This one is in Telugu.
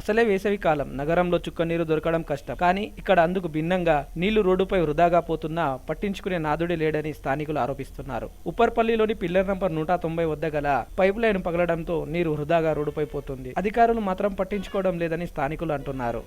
అసలే వేసవి కాలం, నగరంలో చుక్క నీరు దొరకడం కష్టం. కానీ ఇక్కడ అందుకు భిన్నంగా నీళ్లు రోడ్డుపై వృధాగా పోతున్నా పట్టించుకునే నాదుడే లేడని స్థానికులు ఆరోపిస్తున్నారు. ఉప్పర్పల్లిలోని పిల్లర్ నంబర్ 190 వద్ద గల పైప్ లైన్ పగలడంతో నీరు వృధాగా రోడ్డుపై పోతుంది. అధికారులు మాత్రం పట్టించుకోవడం లేదని స్థానికులు అంటున్నారు.